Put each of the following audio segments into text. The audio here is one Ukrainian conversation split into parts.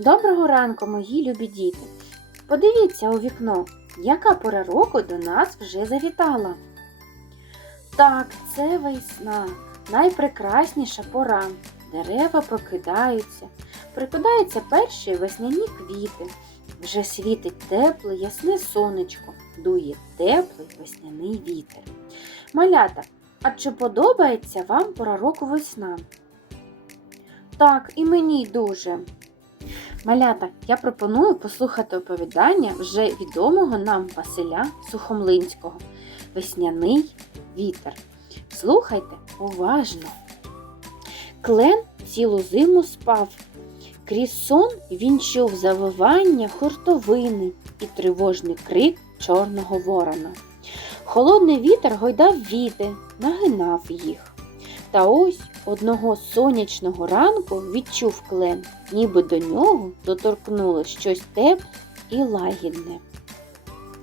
Доброго ранку, мої любі діти. Подивіться у вікно, яка пора року до нас вже завітала. Так, це весна, найпрекрасніша пора. Дерева прокидаються, прикидаються перші весняні квіти. Вже світить тепле, ясне сонечко, дує теплий весняний вітер. Малята, а чи подобається вам пора року весна? Так, і мені дуже. Малята, я пропоную послухати оповідання вже відомого нам Василя Сухомлинського Весняний вітер. Слухайте уважно. Клен цілу зиму спав. Крізь сон він чув завивання хуртовини і тривожний крик чорного ворона. Холодний вітер гойдав віти, нагинав їх. Та ось одного сонячного ранку відчув клен, ніби до нього доторкнуло щось тепле і лагідне.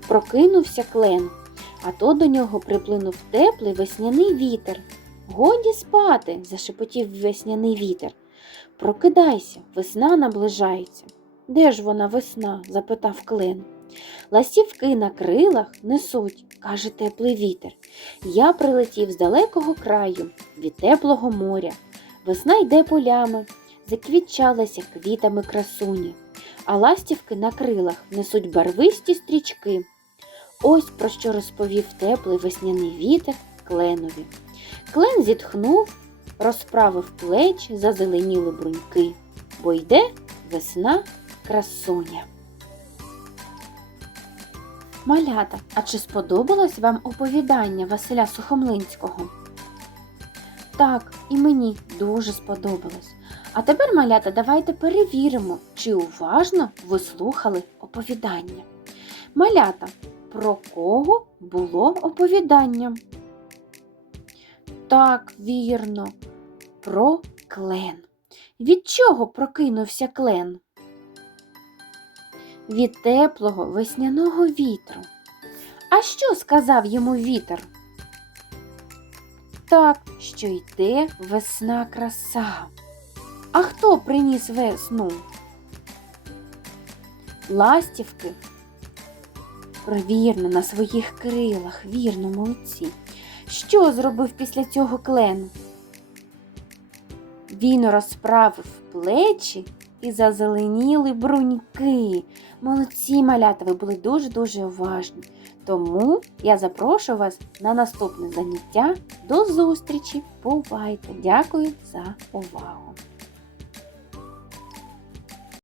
Прокинувся клен, а то до нього приплинув теплий весняний вітер. Годі спати, зашепотів весняний вітер. Прокидайся, весна наближається. Де ж вона весна? запитав клен. Ластівки на крилах несуть, каже теплий вітер. Я прилетів з далекого краю, від теплого моря. Весна йде полями, заквітчалася квітами красуні, а ластівки на крилах несуть барвисті стрічки. Ось про що розповів теплий весняний вітер кленові. Клен зітхнув, розправив плечі, зазеленіли бруньки, бо йде весна красуня. Малята, а чи сподобалось вам оповідання Василя Сухомлинського? Так, і мені дуже сподобалось. А тепер, малята, давайте перевіримо, чи уважно ви слухали оповідання. Малята, про кого було оповідання? Так, вірно, про клен. Від чого прокинувся клен? Від теплого весняного вітру. А що сказав йому вітер? Так, що йде весна краса. А хто приніс весну? Ластівки. Провірно на своїх крилах, вірно, молодці. Що зробив після цього клен? Він розправив плечі і зазеленіли бруньки. Молодці малята, ви були дуже-дуже уважні. Тому я запрошую вас на наступне заняття. До зустрічі! Бувайте! Дякую за увагу!